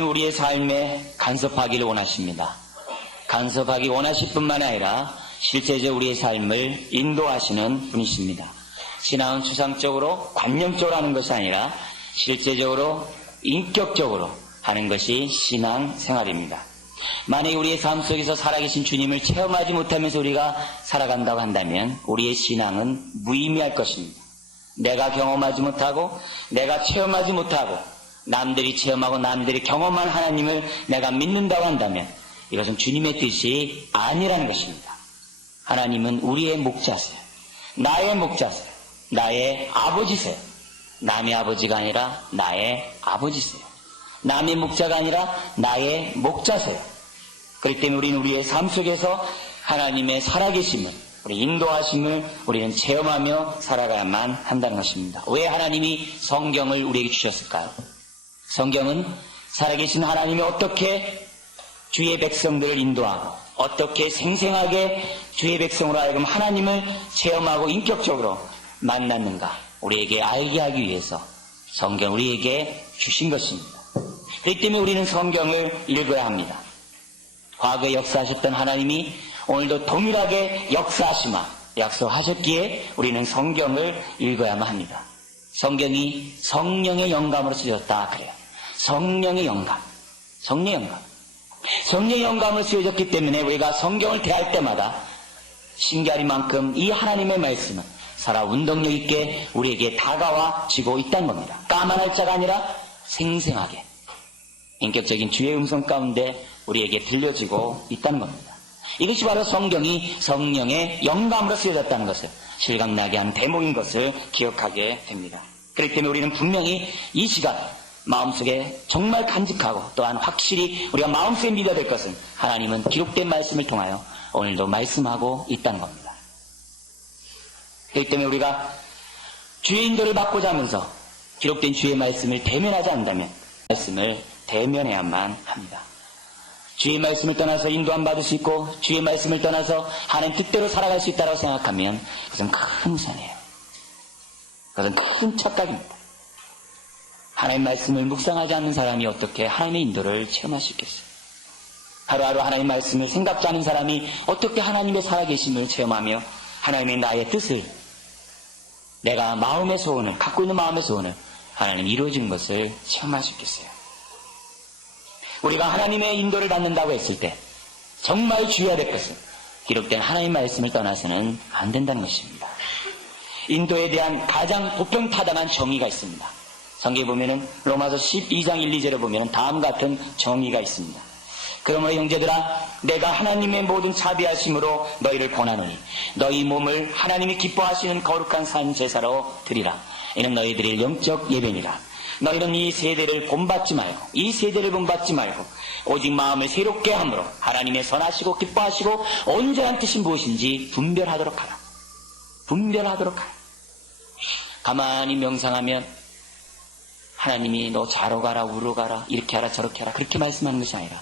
우리의 삶에 간섭하기를 원하십니다. 간섭하기 원하실 뿐만 아니라 실제적으로 우리의 삶을 인도하시는 분이십니다. 신앙은 추상적으로 관념적으로 하는 것이 아니라 실제적으로 인격적으로 하는 것이 신앙생활입니다. 만약 우리의 삶 속에서 살아계신 주님을 체험하지 못하면서 우리가 살아간다고 한다면 우리의 신앙은 무의미할 것입니다. 내가 경험하지 못하고 내가 체험하지 못하고 남들이 체험하고 남들이 경험한 하나님을 내가 믿는다고 한다면 이것은 주님의 뜻이 아니라는 것입니다. 하나님은 우리의 목자세요. 나의 목자세요. 나의 아버지세요. 남의 아버지가 아니라 나의 아버지세요. 남의 목자가 아니라 나의 목자세요. 그렇기 때문에 우리는 우리의 삶 속에서 하나님의 살아계심을, 우리 인도하심을 우리는 체험하며 살아가야만 한다는 것입니다. 왜 하나님이 성경을 우리에게 주셨을까요? 성경은 살아계신 하나님이 어떻게 주의 백성들을 인도하고 어떻게 생생하게 주의 백성으로 하여금 하나님을 체험하고 인격적으로 만났는가 우리에게 알게 하기 위해서 성경을 우리에게 주신 것입니다. 그렇기 때문에 우리는 성경을 읽어야 합니다. 과거에 역사하셨던 하나님이 오늘도 동일하게 역사하시마 약속하셨기에 우리는 성경을 읽어야만 합니다. 성경이 성령의 영감으로 쓰여졌다 그래요. 성령의 영감. 성령의 영감으로 쓰여졌기 때문에 우리가 성경을 대할 때마다 신기하리만큼 이 하나님의 말씀은 살아 운동력 있게 우리에게 다가와지고 있다는 겁니다. 까만할 자가 아니라 생생하게 인격적인 주의 음성 가운데 우리에게 들려지고 있다는 겁니다. 이것이 바로 성경이 성령의 영감으로 쓰여졌다는 것을 실감나게 하는 대목인 것을 기억하게 됩니다. 그렇기 때문에 우리는 분명히 이 시간 마음속에 정말 간직하고 또한 확실히 우리가 마음속에 믿어야 될 것은 하나님은 기록된 말씀을 통하여 오늘도 말씀하고 있다는 겁니다. 그렇기 때문에 우리가 주의 인도를 받고자 하면서 기록된 주의 말씀을 대면하지 않는다면 말씀을 대면해야만 합니다. 주의 말씀을 떠나서 인도함 받을 수 있고 주의 말씀을 떠나서 하나님 뜻대로 살아갈 수 있다고 생각하면 그것은 큰 우산이에요. 그것은 큰 착각입니다. 하나님의 말씀을 묵상하지 않는 사람이 어떻게 하나님의 인도를 체험할 수 있겠어요? 하루하루 하나님의 말씀을 생각지 않은 사람이 어떻게 하나님의 살아계심을 체험하며 하나님의 나의 뜻을 내가 마음의 소원을 갖고 있는 마음의 소원을 하나님 이루어지는 것을 체험할 수 있겠어요? 우리가 하나님의 인도를 받는다고 했을 때 정말 주의해야 될 것은 기록된 하나님의 말씀을 떠나서는 안 된다는 것입니다. 인도에 대한 가장 보편타당한 정의가 있습니다. 성경에 보면은 로마서 12장 1, 2절에 보면은 다음 같은 정의가 있습니다. 그러므로 형제들아 내가 하나님의 모든 자비하심으로 너희를 권하노니 너희 몸을 하나님이 기뻐하시는 거룩한 산 제사로 드리라. 이는 너희들의 영적 예배니라. 너희는 이 세대를 본받지 말고 오직 마음을 새롭게 함으로 하나님의 선하시고 기뻐하시고 온전한 뜻이 무엇인지 분별하도록 하라. 가만히 명상하면 하나님이 너 자러 가라 우러 가라 이렇게 하라 저렇게 하라 그렇게 말씀하는 것이 아니라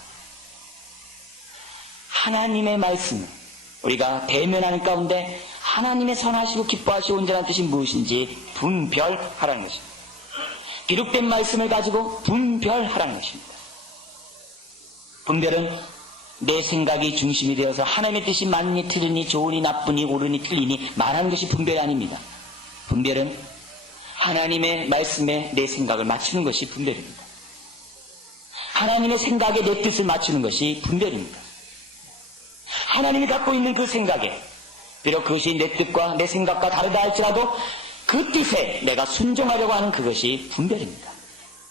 하나님의 말씀을 우리가 대면하는 가운데 하나님의 선하시고 기뻐하시고 온전한 뜻이 무엇인지 분별하라는 것입니다. 기록된 말씀을 가지고 분별하라는 것입니다. 분별은 내 생각이 중심이 되어서 하나님의 뜻이 맞니 틀리니 좋으니 나쁘니 옳으니 틀리니 말하는 것이 분별이 아닙니다. 분별은 하나님의 말씀에 내 생각을 맞추는 것이 분별입니다. 하나님의 생각에 내 뜻을 맞추는 것이 분별입니다. 하나님이 갖고 있는 그 생각에 비록 그것이 내 뜻과 내 생각과 다르다 할지라도 그 뜻에 내가 순종하려고 하는 그것이 분별입니다.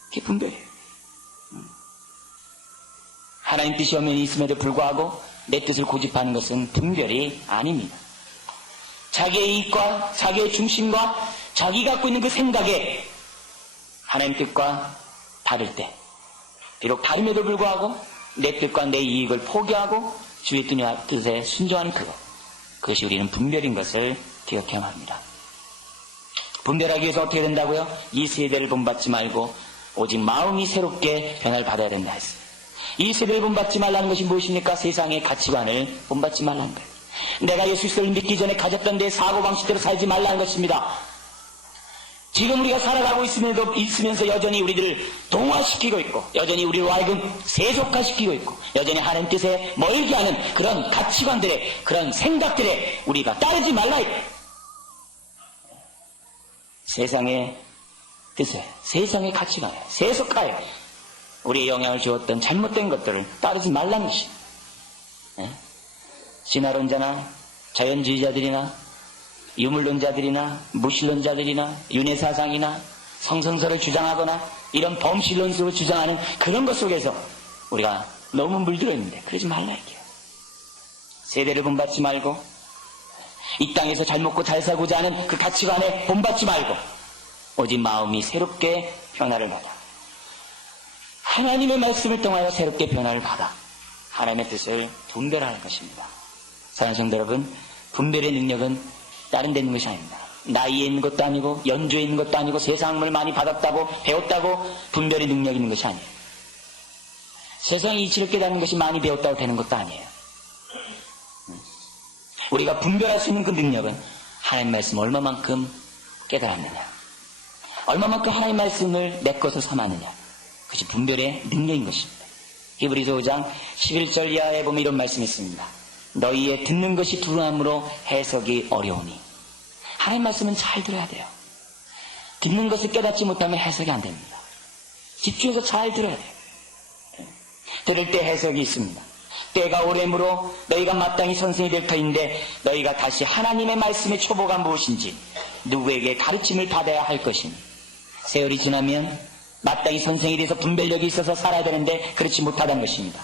그게 분별이에요. 하나님 뜻이 엄연히 있음에도 불구하고 내 뜻을 고집하는 것은 분별이 아닙니다. 자기의 이익과 자기의 중심과 자기 갖고 있는 그 생각에 하나님 뜻과 다를 때 비록 다름에도 불구하고 내 뜻과 내 이익을 포기하고 주의 뜻에 순종하는 그것이 우리는 분별인 것을 기억해야 합니다. 분별하기 위해서 어떻게 된다고요? 이 세대를 본받지 말고 오직 마음이 새롭게 변화를 받아야 된다 했어요. 이 세대를 본받지 말라는 것이 무엇입니까? 세상의 가치관을 본받지 말라는 거예요. 내가 예수 그리스도를 믿기 전에 가졌던 내 사고방식대로 살지 말라는 것입니다. 지금 우리가 살아가고 있으면서 여전히 우리들을 동화시키고 있고, 여전히 우리를 하여금 세속화시키고 있고, 여전히 하나님 뜻에 멀게 하는 그런 가치관들에, 그런 생각들에 우리가 따르지 말라. 세상의 뜻에, 세상의 가치관에, 세속화에 우리의 영향을 주었던 잘못된 것들을 따르지 말라는 것입니다. 진화론자나 자연주의자들이나 유물론자들이나 무신론자들이나 윤회사상이나 성선설을 주장하거나 이런 범신론식으로 주장하는 그런 것 속에서 우리가 너무 물들어 있는데 그러지 말라 이게요. 세대를 본받지 말고 이 땅에서 잘 먹고 잘 살고자 하는 그 가치관에 본받지 말고 오직 마음이 새롭게 변화를 받아 하나님의 말씀을 통하여 새롭게 변화를 받아 하나님의 뜻을 분별하는 것입니다. 사랑하는 성도 여러분, 분별의 능력은 다른 데 있는 것이 아닙니다. 나이에 있는 것도 아니고 연주에 있는 것도 아니고 세상을 많이 받았다고 배웠다고 분별의 능력이 있는 것이 아니에요. 세상의 이치를 깨닫는 것이 많이 배웠다고 되는 것도 아니에요. 우리가 분별할 수 있는 그 능력은 하나님 말씀을 얼마만큼 깨달았느냐, 얼마만큼 하나님 말씀을 내 것을 삼았느냐, 그것이 분별의 능력인 것입니다. 히브리서 5장 11절 이하에 보면 이런 말씀이 있습니다. 너희의 듣는 것이 두려움으로 해석이 어려우니. 하나님 말씀은 잘 들어야 돼요. 듣는 것을 깨닫지 못하면 해석이 안 됩니다. 집중해서 잘 들어야 돼요. 들을 때 해석이 있습니다. 때가 오래므로 너희가 마땅히 선생이 될 터인데 너희가 다시 하나님의 말씀의 초보가 무엇인지 누구에게 가르침을 받아야 할 것이니. 세월이 지나면 마땅히 선생이 돼서 분별력이 있어서 살아야 되는데 그렇지 못하다는 것입니다.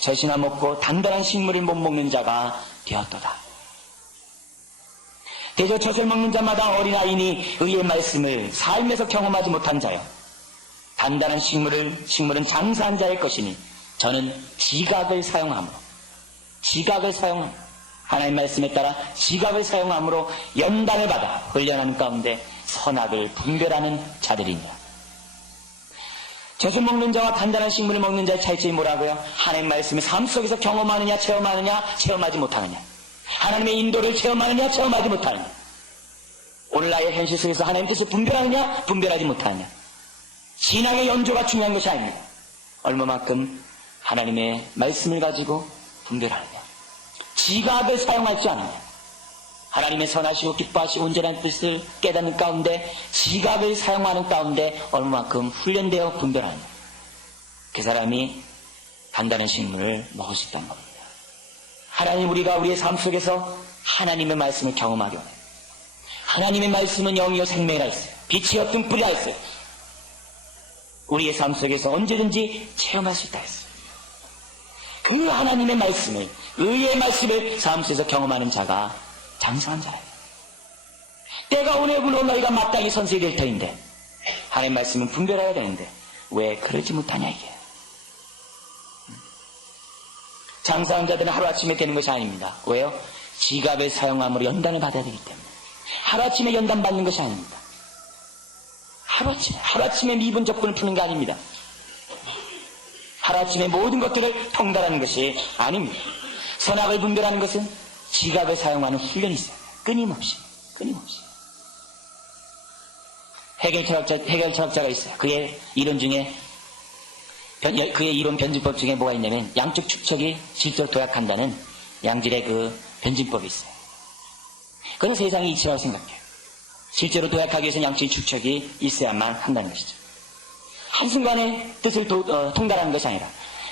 젖이나 먹고 단단한 식물을 못 먹는 자가 되었도다. 대저 젖을 먹는 자마다 어린아이니 의의 말씀을 삶에서 경험하지 못한 자요. 단단한 식물은 장사한 자의 것이니 저는 지각을 사용함으로 하나님 말씀에 따라 지각을 사용함으로 연단을 받아 훈련하는 가운데 선악을 분별하는 자들이니라. 젖을 먹는 자와 단단한 식물을 먹는 자의 차이점이 뭐라고요? 하나님 말씀을 삶 속에서 경험하느냐 체험하느냐 체험하지 못하느냐, 하나님의 인도를 체험하느냐 체험하지 못하느냐, 오늘 나의 현실 속에서 하나님 뜻을 분별하느냐 분별하지 못하느냐. 신앙의 연조가 중요한 것이 아닙니다. 얼마만큼 하나님의 말씀을 가지고 분별하느냐, 지각을 사용할지 않느냐, 하나님의 선하시고 기뻐하시고 온전한 뜻을 깨닫는 가운데 지각을 사용하는 가운데 얼마만큼 훈련되어 분별하느냐, 그 사람이 단단한 식물을 먹을 수 있다는 겁니다. 하나님, 우리가 우리의 삶 속에서 하나님의 말씀을 경험하게 원해요. 하나님의 말씀은 영이요 생명이라 했어요. 빛이요 등불이라 했어요. 우리의 삶 속에서 언제든지 체험할 수 있다 했어요. 그 하나님의 말씀을, 의의 말씀을 삶 속에서 경험하는 자가 장사한 자예요. 때가 오늘부로 너희가 마땅히 선생이 될 터인데 하나님 말씀은 분별해야 되는데 왜 그러지 못하냐 이게. 장사한 자들은 하루아침에 되는 것이 아닙니다. 왜요? 지갑을 사용함으로 연단을 받아야 되기 때문에. 하루아침에 연단 받는 것이 아닙니다. 하루아침에 미분 적분을 푸는 게 아닙니다. 하루아침에 모든 것들을 통달하는 것이 아닙니다. 선악을 분별하는 것은 지각을 사용하는 훈련이 있어요. 끊임없이. 해결 철학자가 있어요. 그의 이론 중에, 그의 이론 변증법 중에 뭐가 있냐면 양쪽 축척이 질서로 도약한다는 양질의 그 변증법이 있어요. 그건 세상의 이치라고 생각해요. 실제로 도약하기 위해서는 양쪽의 축척이 있어야만 한다는 것이죠. 한순간에 뜻을 통달하는 것이 아니라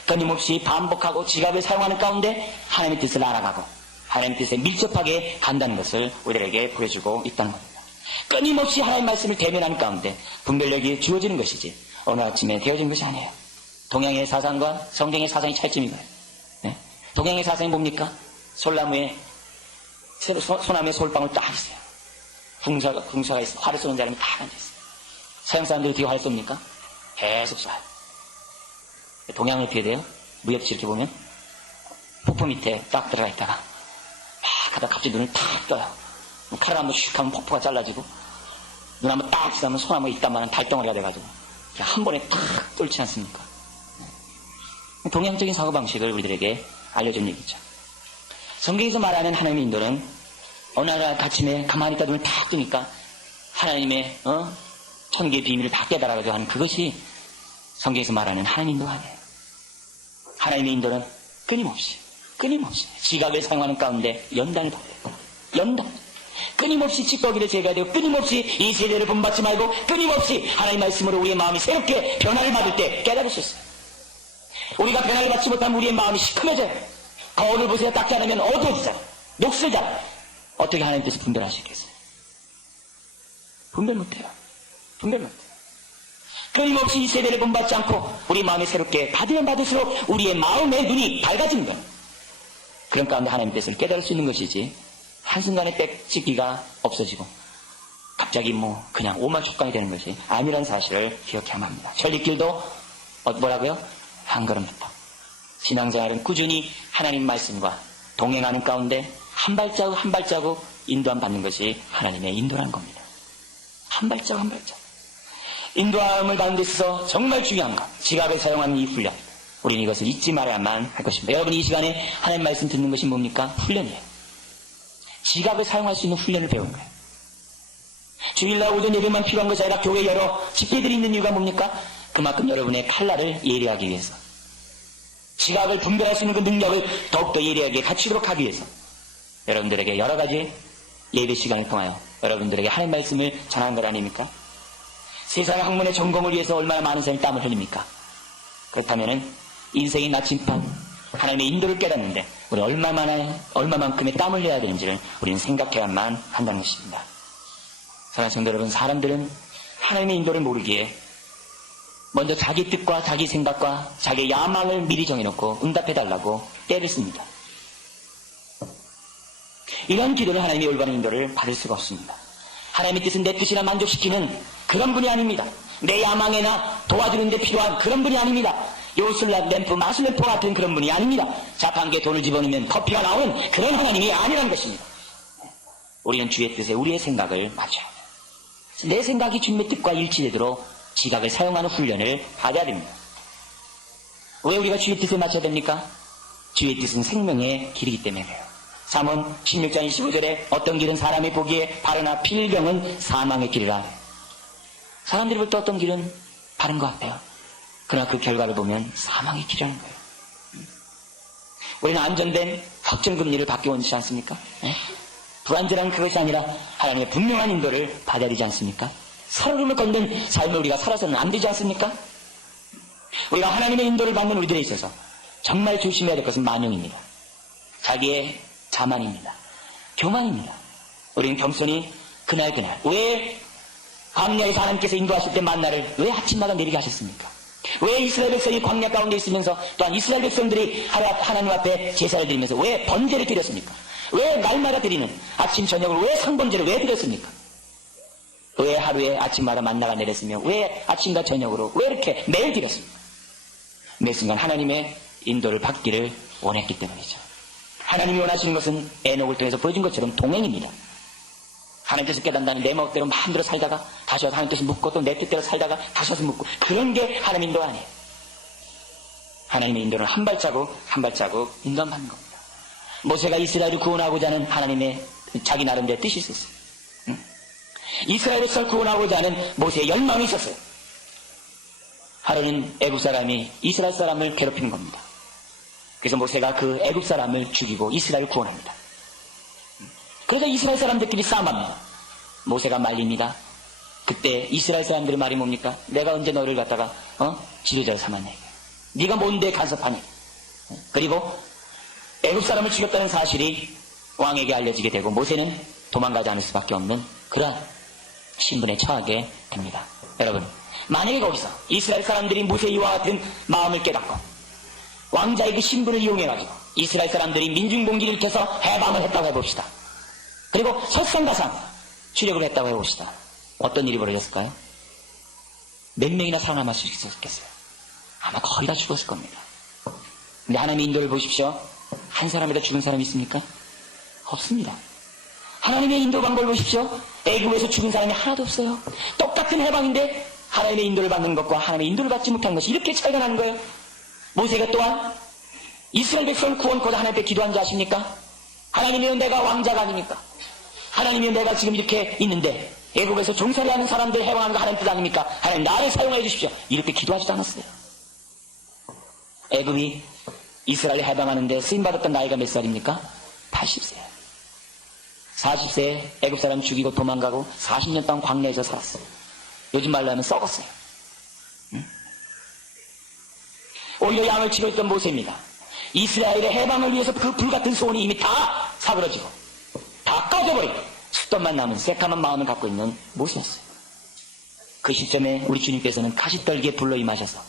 끊임없이 반복하고 지각을 사용하는 가운데 하나님의 뜻을 알아가고 하나님 뜻에 밀접하게 간다는 것을 우리에게 보여주고 있다는 겁니다. 끊임없이 하나님 말씀을 대면하는 가운데 분별력이 주어지는 것이지 어느 아침에 되어지는 것이 아니에요. 동양의 사상과 성경의 사상이 차이점이 거예요. 네? 동양의 사상이 뭡니까? 소나무에 솔방울 딱 있어요. 궁사가 있어요. 활을 쏘는 사람이 딱 앉아있어요. 서양 사람들이 어떻게 활을 쏩니까? 계속 쏴요. 동양은 어떻게 돼요? 무협지 이렇게 보면 폭포 밑에 딱 들어가 있다가 막 하다 갑자기 눈을 탁 떠요. 칼을 한번 슉 하면 폭포가 잘라지고 눈 한번 딱 쓰면 소나무가 있다마는 달덩어리가 돼가지고 한 번에 탁 뚫지 않습니까? 동양적인 사고방식을 우리들에게 알려준 얘기죠. 성경에서 말하는 하나님의 인도는 어느 날 아침에 가만히 있다 눈을 탁 뜨니까 하나님의 천개의 비밀을 다 깨달아가지고 하는 그것이 성경에서 말하는 하나님 인도가 아니에요. 하나님의 인도는 끊임없이 지각을 사용하는 가운데 연단을 받아요. 연단. 끊임없이 찌꺼기를 제거해야 되고, 끊임없이 이 세대를 본받지 말고, 끊임없이 하나님 말씀으로 우리의 마음이 새롭게 변화를 받을 때 깨달을 수 있어요. 우리가 변화를 받지 못하면 우리의 마음이 시커매져요. 거울을 보세요. 닦지 않으면 어두워지잖아요. 녹슬잖아요. 어떻게 하나님 뜻을 분별할 수 있겠어요? 분별 못해요. 끊임없이 이 세대를 본받지 않고 우리 마음이 새롭게 받으면 받을수록 우리의 마음의 눈이 밝아지는 거예요. 그런 가운데 하나님의 뜻을 깨달을 수 있는 것이지, 한순간에 빽찍기가 없어지고 갑자기 그냥 오만촉감이 되는 것이 아니라는 사실을 기억해야만 합니다. 천리길도 뭐라고요? 한 걸음부터. 신앙생활은 꾸준히 하나님 말씀과 동행하는 가운데 한 발자국 한 발자국 인도함 받는 것이 하나님의 인도라는 겁니다. 한 발자국 한 발자국. 인도함을 받는 데 있어서 정말 중요한 것, 지갑을 사용하는 이 훈련, 우리는 이것을 잊지 말아야만 할 것입니다. 여러분, 이 시간에 하나님 말씀 듣는 것이 뭡니까? 훈련이에요. 지갑을 사용할 수 있는 훈련을 배우는 거예요. 주일날 오전 예배만 필요한 것이 아니라 교회 여러 집회들이 있는 이유가 뭡니까? 그만큼 여러분의 칼날을 예리하기 위해서, 지각을 분별할 수 있는 그 능력을 더욱더 예리하게 갖추도록 하기 위해서 여러분들에게 여러 가지 예배 시간을 통하여 여러분들에게 하나님 말씀을 전하는 것 아닙니까? 세상의 학문의 전공을 위해서 얼마나 많은 사람이 땀을 흘립니까? 그렇다면 인생의 나침반, 하나님의 인도를 깨닫는데 우리 얼마만큼의 땀을 흘려야 되는지를 우리는 생각해야만 한다는 것입니다. 사랑하는 성도 여러분, 사람들은 하나님의 인도를 모르기에 먼저 자기 뜻과 자기 생각과 자기 야망을 미리 정해놓고 응답해달라고 때를 씁니다. 이런 기도를 하나님의 올바른 인도를 받을 수가 없습니다. 하나님의 뜻은 내 뜻이나 만족시키는 그런 분이 아닙니다. 내 야망에나 도와주는 데 필요한 그런 분이 아닙니다. 요술랍 램프, 마술램프 같은 그런 분이 아닙니다. 자판기에 돈을 집어넣으면 커피가 나오는 그런 하나님이 아니라는 것입니다. 우리는 주의 뜻에 우리의 생각을 맞춰야 합니다. 내 생각이 주님의 뜻과 일치되도록 지각을 사용하는 훈련을 받아야 됩니다. 왜 우리가 주의 뜻에 맞춰야 됩니까? 주의 뜻은 생명의 길이기 때문에 그래요. 잠언 16장 25절에 어떤 길은 사람이 보기에 바르나 필경은 사망의 길이라. 사람들이 볼 때 어떤 길은 바른 것 같아요. 그러나 그 결과를 보면 사망의 길이라는 거예요. 우리는 안전된 확정금리를 받기 원치 않습니까? 네? 불안전한 그것이 아니라 하나님의 분명한 인도를 받아야 되지 않습니까? 살얼음을 걷는 삶을 우리가 살아서는 안 되지 않습니까? 우리가 하나님의 인도를 받는 우리들에 있어서 정말 조심해야 될 것은 만용입니다. 자기의 자만입니다. 교만입니다. 우리는 겸손히 그날 왜 광야에서 하나님께서 인도하실 때 만나를 왜 아침마다 내리게 하셨습니까? 왜 이스라엘 백성이 광야 가운데 있으면서 또한 이스라엘 백성들이 하나님 앞에 제사를 드리면서 왜 번제를 드렸습니까? 왜 날마다 드리는 아침 저녁을 왜 상번제를 왜 드렸습니까? 왜 하루에 아침마다 만나가 내렸으며 왜 아침과 저녁으로 왜 이렇게 매일 드렸습니까? 매 순간 하나님의 인도를 받기를 원했기 때문이죠. 하나님이 원하시는 것은 에녹을 통해서 보여준 것처럼 동행입니다. 하나님 뜻을 깨닫는다는 내 마음대로 마음대로 살다가 다시 와서 하나님 뜻을 묻고 또 내 뜻대로 살다가 다시 와서 묻고, 그런 게 하나님 인도가 아니에요. 하나님의 인도는 한 발자국 한 발자국 인도하는 겁니다. 모세가 이스라엘을 구원하고자 하는 하나님의 자기 나름대로 뜻이 있었어요. 이스라엘을 구원하고자 하는 모세의 열망이 있었어요. 하루는 애굽 사람이 이스라엘 사람을 괴롭히는 겁니다. 그래서 모세가 그 애굽 사람을 죽이고 이스라엘을 구원합니다. 그래서 이스라엘 사람들끼리 싸움합니다. 모세가 말립니다. 그때 이스라엘 사람들의 말이 뭡니까? 내가 언제 너를 갖다가 지도자를 삼았냐. 네가 뭔데 간섭하냐. 그리고 애굽 사람을 죽였다는 사실이 왕에게 알려지게 되고 모세는 도망가지 않을 수밖에 없는 그러한 신분에 처하게 됩니다. 여러분, 만약에 거기서 이스라엘 사람들이 모세의 이와 같은 마음을 깨닫고 왕자의 그 신분을 이용해가지고 이스라엘 사람들이 민중봉기를 켜서 해방을 했다고 해봅시다. 그리고 설상가상 출력을 했다고 해봅시다. 어떤 일이 벌어졌을까요? 몇 명이나 살아남을 수 있었겠어요? 아마 거의 다 죽었을 겁니다. 근데 하나님의 인도를 보십시오. 한 사람이라도 죽은 사람이 있습니까? 없습니다. 하나님의 인도 방법을 보십시오. 애굽에서 죽은 사람이 하나도 없어요. 똑같은 해방인데 하나님의 인도를 받는 것과 하나님의 인도를 받지 못한 것이 이렇게 차이가 나는 거예요. 모세가 또한 이스라엘 백성 구원코자 하나님 앞에 기도한 줄 아십니까? 하나님이요, 내가 왕자가 아닙니까? 하나님이요, 내가 지금 이렇게 있는데 애국에서 종살이하는 사람들 해방하는 거 하나님 뜻 아닙니까? 하나님 나를 사용해 주십시오. 이렇게 기도하지도 않았어요. 애굽이 이스라엘 해방하는데 쓰임받았던 나이가 몇 살입니까? 80세. 40세에 애굽 사람 죽이고 도망가고 40년 동안 광야에서 살았어요. 요즘 말로 하면 썩었어요. 응? 오히려 양을 치고 있던 모세입니다. 이스라엘의 해방을 위해서 그 불같은 소원이 이미 다 사그러지고 다 꺼져버리고 숫돈만 남은 새카만 마음을 갖고 있는 모세였어요. 그 시점에 우리 주님께서는 가시떨기에 불러 임하셔서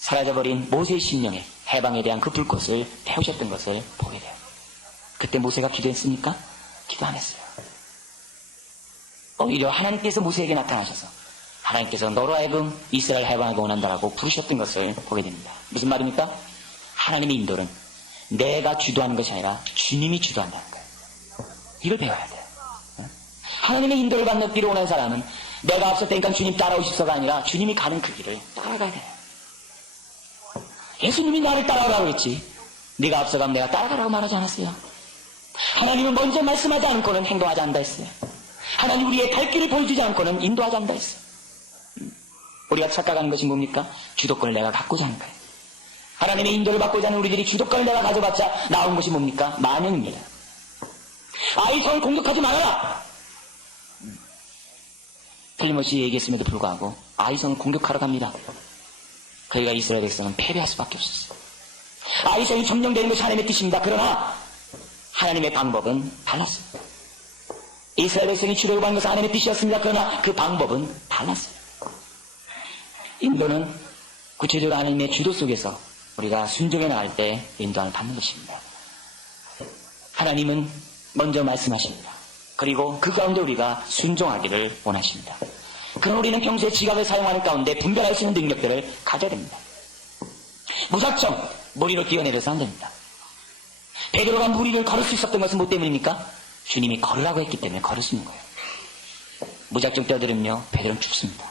사라져버린 모세의 심령에 해방에 대한 그 불꽃을 태우셨던 것을 보게 돼요. 그때 모세가 기도했습니까? 기도 안 했어요. 오히려 하나님께서 모세에게 나타나셔서 하나님께서 너로 하여금 이스라엘 해방하기 원한다라고 부르셨던 것을 보게 됩니다. 무슨 말입니까? 하나님의 인도는 내가 주도하는 것이 아니라 주님이 주도한다는 거예요. 이걸 배워야 돼요. 하나님의 인도를 받기로 원하는 사람은 내가 앞섰다니까 주님 따라오십소가 아니라 주님이 가는 그 길을 따라가야 돼요. 예수님이 나를 따라가라고 했지 네가 앞서가면 내가 따라가라고 말하지 않았어요. 하나님은 먼저 말씀하지 않고는 행동하지 않는다 했어요. 하나님 우리의 갈 길을 보여주지 않고는 인도하지 않는다 했어요. 우리가 착각하는 것이 뭡니까? 주도권을 내가 갖고자 하는 거예요. 하나님의 인도를 받고자 하는 우리들이 주도권을 내가 가져봤자 나온 것이 뭡니까? 만영입니다. 아이성을 공격하지 말아라. 틀림없이 얘기했음에도 불구하고 아이성을 공격하러 갑니다. 그러니까 이스라엘 백성은 패배할 수밖에 없었어요. 아이성이 점령되는 것이 하나님의 뜻입니다. 그러나 하나님의 방법은 달랐습니다. 이스라엘 백성이 주도를 받는 것은 하나님의 뜻이었습니다. 그러나 그 방법은 달랐어요. 인도는 구체적으로 하나님의 주도 속에서 우리가 순종해 나갈 때 인도함을 받는 것입니다. 하나님은 먼저 말씀하십니다. 그리고 그 가운데 우리가 순종하기를 원하십니다. 그럼 우리는 평소에 지각을 사용하는 가운데 분별할 수 있는 능력들을 가져야 됩니다. 무작정 무리로 뛰어내려서 안 됩니다. 베드로가 무리를 걸을 수 있었던 것은 뭐 때문입니까? 주님이 걸으라고 했기 때문에 걸을 수 있는 거예요. 무작정 뛰어들으면요 베드로는 죽습니다.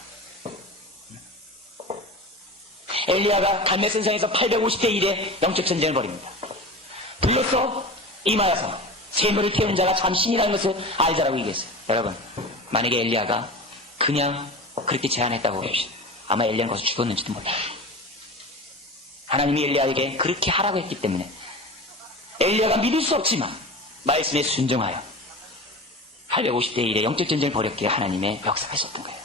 엘리야가 갈멜산성에서 850대 1의 영적 전쟁을 벌입니다. 불러서 임하여서 샘물을 태우는 자가 참 신이라는 것을 알자라고 얘기했어요. 여러분 만약에 엘리야가 그냥 그렇게 제안했다고 해주세요. 아마 엘리야는 거기서 죽었는지도 몰라요. 하나님이 엘리야에게 그렇게 하라고 했기 때문에 엘리야가 믿을 수 없지만 말씀에 순종하여 850대 1의 영적 전쟁을 벌였기에 하나님의 역사가 있었던 거예요.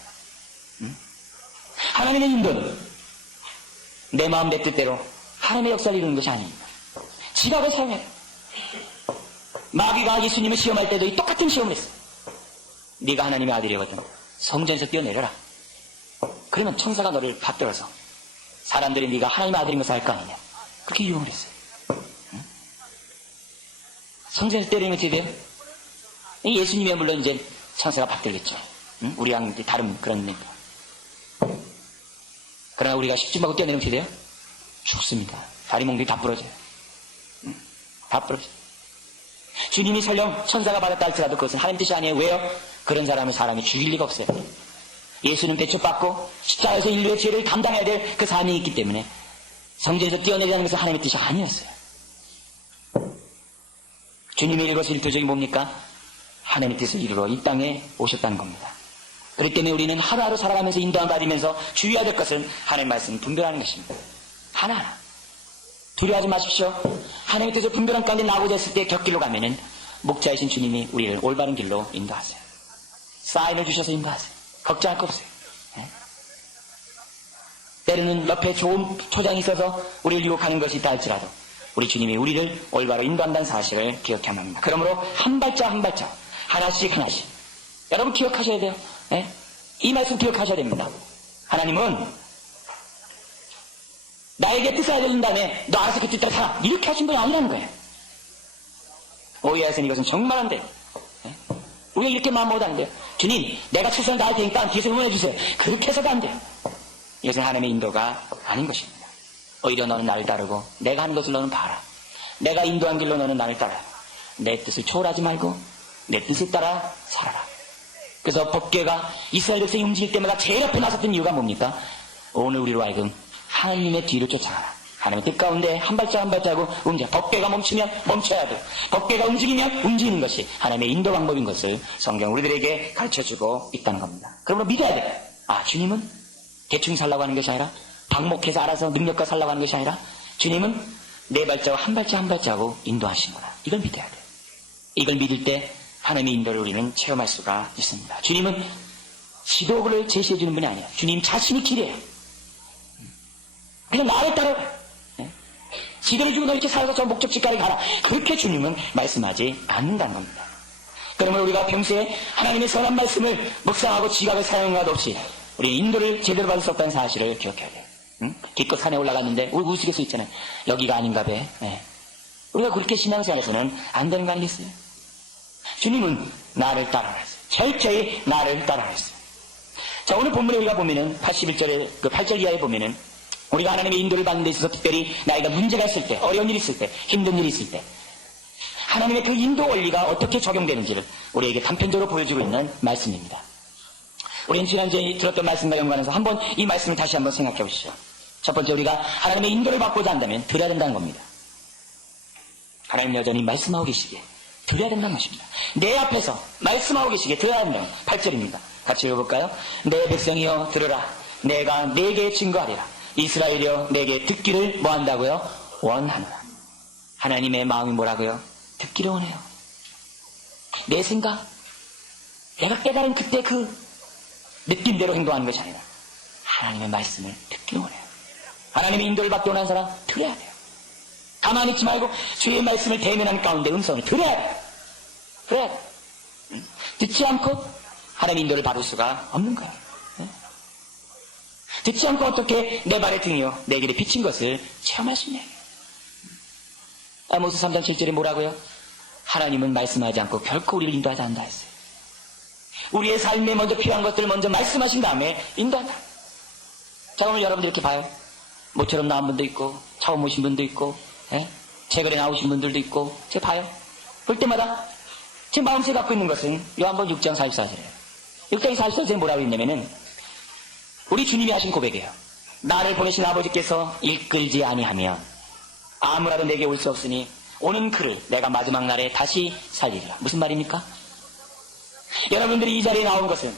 하나님의 인도는 내 마음 내 뜻대로 하나님의 역사를 이루는 것이 아닙니다. 지각을 사용해요. 마귀가 예수님을 시험할 때도 이 똑같은 시험을 했어요. 네가 하나님의 아들이거든 성전에서 뛰어내려라. 그러면 천사가 너를 받들어서 사람들이 네가 하나님의 아들인 것을 알 거 아니냐. 그렇게 유혹을 했어요. 성전에서 때리는 것이 돼요? 예수님의 물론 이제 천사가 받들겠죠. 우리랑 다른 그런 데. 그러나 우리가 십중하고 뛰어내리면 어떻게 돼요? 죽습니다. 다리 몽둥이 다 부러져요. 다 부러져요. 주님이 설령 천사가 받았다 할지라도 그것은 하나님 뜻이 아니에요. 왜요? 그런 사람을 사람이 죽일 리가 없어요. 예수는 대접받고 십자가에서 인류의 죄를 감당해야 될 그 사명이 있기 때문에 성전에서 뛰어내리자는 것은 하나님의 뜻이 아니었어요. 주님의 일거수일투족이 뭡니까? 하나님의 뜻을 이루러 이 땅에 오셨다는 겁니다. 그렇기 때문에 우리는 하루하루 살아가면서 인도함 받으면서 주의해야 될 것은 하나님의 말씀을 분별하는 것입니다. 하나하나. 두려워하지 마십시오. 하나님의 뜻을 분별한 가운데 나고자 했을 때 곁길로 가면은 목자이신 주님이 우리를 올바른 길로 인도하세요. 사인을 주셔서 인도하세요. 걱정할 거 없어요. 네? 때로는 옆에 좋은 초장이 있어서 우리를 유혹하는 것이 있다 할지라도 우리 주님이 우리를 올바로 인도한다는 사실을 기억해야 합니다. 그러므로 한 발짝 한 발짝 하나씩 여러분 기억하셔야 돼요. 네? 이 말씀 기억하셔야 됩니다. 하나님은 나에게 뜻을 알려준 다음에 너 알아서 그 뜻대로 살아 이렇게 하신 분이 아니라는 거예요. 오해하세요. 이것은 정말 안 돼요. 네? 우리가 이렇게 마음 먹어도 안 돼요. 주님 내가 최선을 다할 테니까 뒤에서 응원해 주세요. 그렇게 해서도 안 돼요. 이것은 하나님의 인도가 아닌 것입니다. 오히려 너는 나를 따르고 내가 하는 것을 너는 봐라. 내가 인도한 길로 너는 나를 따라. 내 뜻을 초월하지 말고 내 뜻에 따라 살아라. 그래서 법궤가 이스라엘 백성이 움직일 때마다 제일 앞에 나섰던 이유가 뭡니까? 오늘 우리로 하여금 하나님의 뒤를 쫓아가라. 하나님의 뜻 가운데 한 발짝 한 발자국 움직여. 법궤가 멈추면 멈춰야 돼. 법궤가 움직이면 움직이는 것이 하나님의 인도 방법인 것을 성경 우리들에게 가르쳐주고 있다는 겁니다. 그러므로 믿어야 돼. 아, 주님은 대충 살라고 하는 것이 아니라 방목해서 알아서 능력과 살라고 하는 것이 아니라 주님은 네 발자국 한 발짝 한 발자국 인도하시는구나. 이걸 믿어야 돼. 이걸 믿을 때 하나님의 인도를 우리는 체험할 수가 있습니다. 주님은 지도를 제시해 주는 분이 아니에요. 주님 자신이 길이에요. 그냥 나를 따라 지도를 주고 너 이렇게 살아서 저 목적지까지 가라. 그렇게 주님은 말씀하지 않는다는 겁니다. 그러면 우리가 평소에 하나님의 선한 말씀을 묵상하고 지각을 사용한 것 없이 우리 인도를 제대로 받을 수 없다는 사실을 기억해야 돼요. 기껏 산에 올라갔는데 우리 우스갯소 있잖아요. 여기가 아닌가 봐. 우리가 그렇게 신앙생활에서는 안 되는 거 아니겠어요? 주님은 나를 따라하셨어요. 철저히 나를 따라하셨어요. 자, 오늘 본문에 우리가 보면은 81절에 그 8절 이하에 보면은 우리가 하나님의 인도를 받는 데 있어서 특별히 나이가 문제가 있을 때, 어려운 일이 있을 때, 힘든 일이 있을 때 하나님의 그 인도 원리가 어떻게 적용되는지를 우리에게 단편적으로 보여주고 있는 말씀입니다. 우리는 지난주에 들었던 말씀과 연관해서 한번 이 말씀을 다시 한번 생각해 보시죠. 첫 번째, 우리가 하나님의 인도를 받고자 한다면 들어야 된다는 겁니다. 하나님 여전히 말씀하고 계시기에 들어야 된다는 것입니다. 내 앞에서 말씀하고 계시기에 들어야 된다는 8절입니다. 같이 읽어볼까요? 내 백성이여 들으라. 내가 네게 증거하리라. 이스라엘이여 내게 듣기를 뭐 한다고요? 원하노라. 하나님의 마음이 뭐라고요? 듣기를 원해요. 내 생각, 내가 깨달은 그때 그 느낌대로 행동하는 것이 아니라 하나님의 말씀을 듣기를 원해요. 하나님의 인도를 받기 원하는 사람 들어야 돼요. 가만히 있지 말고 주의 말씀을 대면하는 가운데 음성을 들어야 돼요. 들어야 돼요. 듣지 않고 하나님의 인도를 받을 수가 없는 거예요. 듣지 않고 어떻게 내 발의 등이요 내 길에 비친 것을 체험할 수 있냐. 아모스 3장 7절에 뭐라고요? 하나님은 말씀하지 않고 결코 우리를 인도하지 않는다 했어요. 우리의 삶에 먼저 필요한 것들을 먼저 말씀하신 다음에 인도한다. 자, 오늘 여러분들 이렇게 봐요. 모처럼 나온 분도 있고 처음 오신 분도 있고 최근에 나오신 분들도 있고 제가 봐요. 볼 때마다 제 마음속에 갖고 있는 것은 요한복음 6장 44절이에요. 6장 44절에 뭐라고 했냐면은 우리 주님이 하신 고백이에요. 나를 보내신 아버지께서 이끌지 아니하면 아무라도 내게 올 수 없으니 오는 그를 내가 마지막 날에 다시 살리리라. 무슨 말입니까? 여러분들이 이 자리에 나온 것은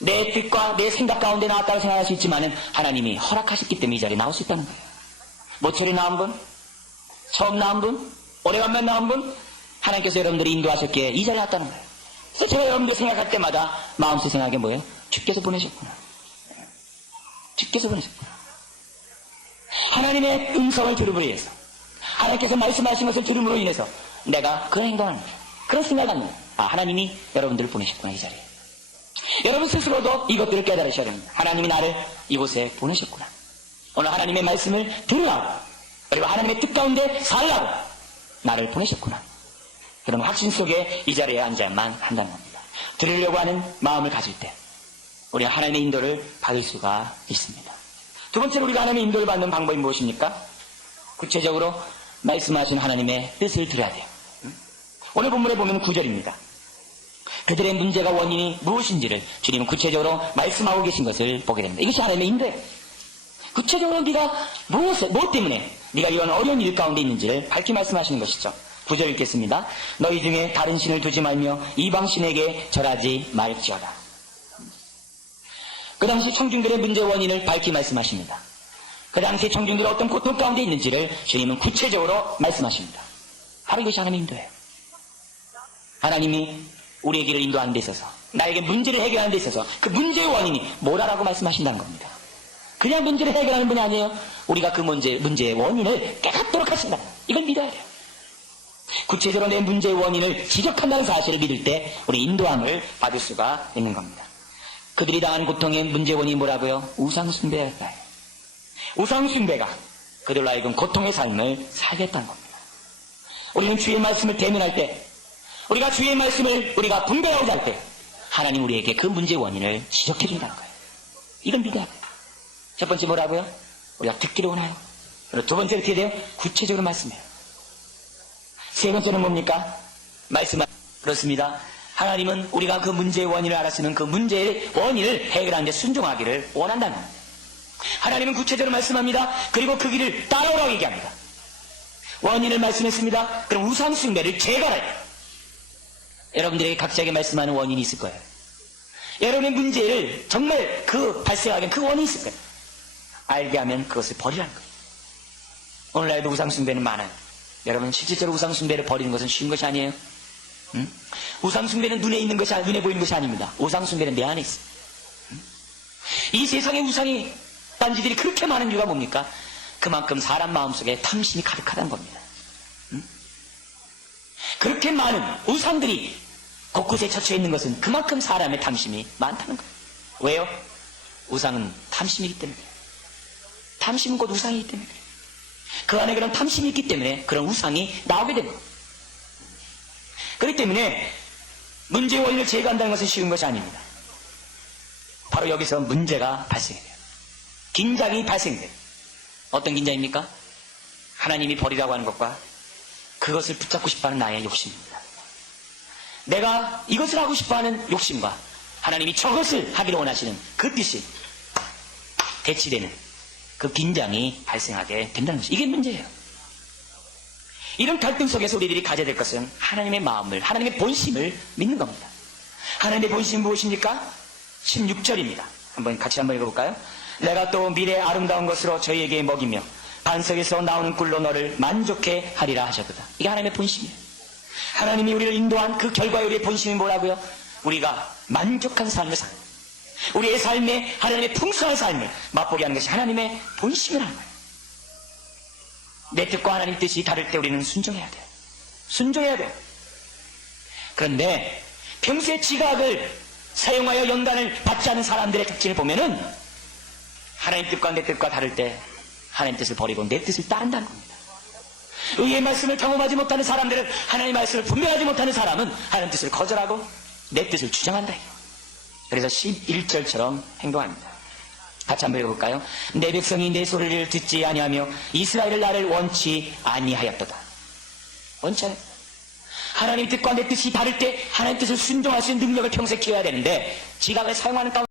내 뜻과 내 생각 가운데 나왔다고 생각할 수 있지만은 하나님이 허락하셨기 때문에 이 자리에 나올 수 있다는 거예요. 모처리 나온 분, 처음 나온 분, 오래간만에 나온 분, 하나님께서 여러분들이 인도하셨기에 이 자리에 왔다는 거예요. 그래서 제가 여러분들 생각할 때마다 마음속 생각이 뭐예요? 주께서 보내셨구나. 주께서 보내셨구나. 하나님의 음성을 들음으로 인해서, 하나님께서 말씀하신 것을 들음으로 인해서 내가 그런 행동을, 그런 생각을 합니다. 아, 하나님이 여러분들을 보내셨구나, 이 자리에. 여러분 스스로도 이것들을 깨달으셔야 됩니다. 하나님이 나를 이곳에 보내셨구나. 오늘 하나님의 말씀을 들으라고, 그리고 하나님의 뜻 가운데 살라고 나를 보내셨구나. 그런 확신 속에 이 자리에 앉아야만 한다는 겁니다. 들으려고 하는 마음을 가질 때 우리가 하나님의 인도를 받을 수가 있습니다. 두 번째로 우리가 하나님의 인도를 받는 방법이 무엇입니까? 구체적으로 말씀하신 하나님의 뜻을 들어야 돼요. 오늘 본문에 보면 9절입니다. 그들의 문제가 원인이 무엇인지를 주님은 구체적으로 말씀하고 계신 것을 보게 됩니다. 이것이 하나님의 인도예요. 구체적으로 네가 무엇 때문에 네가 이런 어려운 일 가운데 있는지를 밝히 말씀하시는 것이죠. 9절 읽겠습니다. 너희 중에 다른 신을 두지 말며 이방신에게 절하지 말지어다. 그 당시 청중들의 문제 원인을 밝히 말씀하십니다. 그 당시 청중들이 어떤 고통 가운데 있는지를 주님은 구체적으로 말씀하십니다. 바로 이것이 하나님의 인도예요. 하나님이 우리의 길을 인도하는 데 있어서, 나에게 문제를 해결하는 데 있어서 그 문제의 원인이 뭐라고 말씀하신다는 겁니다. 그냥 문제를 해결하는 분이 아니에요. 우리가 그 문제의 원인을 깨닫도록 하신다. 이걸 믿어야 돼요. 구체적으로 내 문제의 원인을 지적한다는 사실을 믿을 때 우리 인도함을 받을 수가 있는 겁니다. 그들이 당한 고통의 문제의 원인이 뭐라고요? 우상숭배일까요? 우상숭배가 그들로 하여금 고통의 삶을 살겠다는 겁니다. 우리는 주의 말씀을 대면할 때, 우리가 주의 말씀을 우리가 분별하고자 할 때 하나님 우리에게 그 문제의 원인을 지적해 준다는 거예요. 이걸 믿어야 돼요. 첫 번째 뭐라고요? 우리가 듣기를 원해요. 그리고 두 번째로 어떻게 돼요? 구체적으로 말씀해요. 세 번째는 뭡니까? 그렇습니다. 하나님은 우리가 그 문제의 원인을 알았으면 그 문제의 원인을 해결하는 데 순종하기를 원한다는 겁니다. 하나님은 구체적으로 말씀합니다. 그리고 그 길을 따라오라고 얘기합니다. 원인을 말씀했습니다. 그럼 우상숭배를 제거하라. 여러분들에게 각자에게 말씀하는 원인이 있을 거예요. 여러분의 문제를 정말 발생하게 그 원인이 있을 거예요. 알게 하면 그것을 버리라는 거예요. 오늘날에도 우상숭배는 많아요. 여러분 실질적으로 우상숭배를 버리는 것은 쉬운 것이 아니에요. 응? 우상숭배는 눈에 보이는 것이 아닙니다. 우상숭배는 내 안에 있어요. 응? 이 세상에 우상이 반지들이 그렇게 많은 이유가 뭡니까? 그만큼 사람 마음속에 탐심이 가득하다는 겁니다. 응? 그렇게 많은 우상들이 곳곳에 처쳐 있는 것은 그만큼 사람의 탐심이 많다는 거예요. 왜요? 우상은 탐심이기 때문에. 탐심은 곧 우상이기 때문에. 그 안에 그런 탐심이 있기 때문에 그런 우상이 나오게 됩니다. 그렇기 때문에 문제의 원인을 제거한다는 것은 쉬운 것이 아닙니다. 바로 여기서 문제가 발생해요. 긴장이 발생돼요. 어떤 긴장입니까? 하나님이 버리라고 하는 것과 그것을 붙잡고 싶어하는 나의 욕심입니다. 내가 이것을 하고 싶어하는 욕심과 하나님이 저것을 하기를 원하시는 그 뜻이 대치되는 그 긴장이 발생하게 된다는 것이 이게 문제예요. 이런 갈등 속에서 우리들이 가져야 될 것은 하나님의 마음을, 하나님의 본심을 믿는 겁니다. 하나님의 본심은 무엇입니까? 16절입니다. 같이 한번 읽어볼까요? 내가 또 미래의 아름다운 것으로 저희에게 먹이며 반석에서 나오는 꿀로 너를 만족해 하리라 하셨도다. 이게 하나님의 본심이에요. 하나님이 우리를 인도한 그 결과에 우리의 본심이 뭐라고요? 우리가 만족한 삶을 사는, 우리의 삶에 하나님의 풍성한 삶을 맛보게 하는 것이 하나님의 본심이라는 거예요. 내 뜻과 하나님 뜻이 다를 때 우리는 순종해야 돼요. 순종해야 돼요. 그런데 평소에 지각을 사용하여 연단을 받지 않은 사람들의 특징을 보면은 하나님 뜻과 내 뜻과 다를 때 하나님 뜻을 버리고 내 뜻을 따른다는 겁니다. 의의 말씀을 경험하지 못하는 사람들은, 하나님의 말씀을 분별하지 못하는 사람은 하나님 뜻을 거절하고 내 뜻을 주장한다. 그래서 11절처럼 행동합니다. 같이 한번 읽어볼까요? 내 백성이 내 소리를 듣지 아니하며 이스라엘을 나를 원치 아니하였도다. 원치 않아요. 하나님 뜻과 내 뜻이 다를 때 하나님 뜻을 순종할 수 있는 능력을 평소에 키워야 되는데 지각을 사용하는 가운데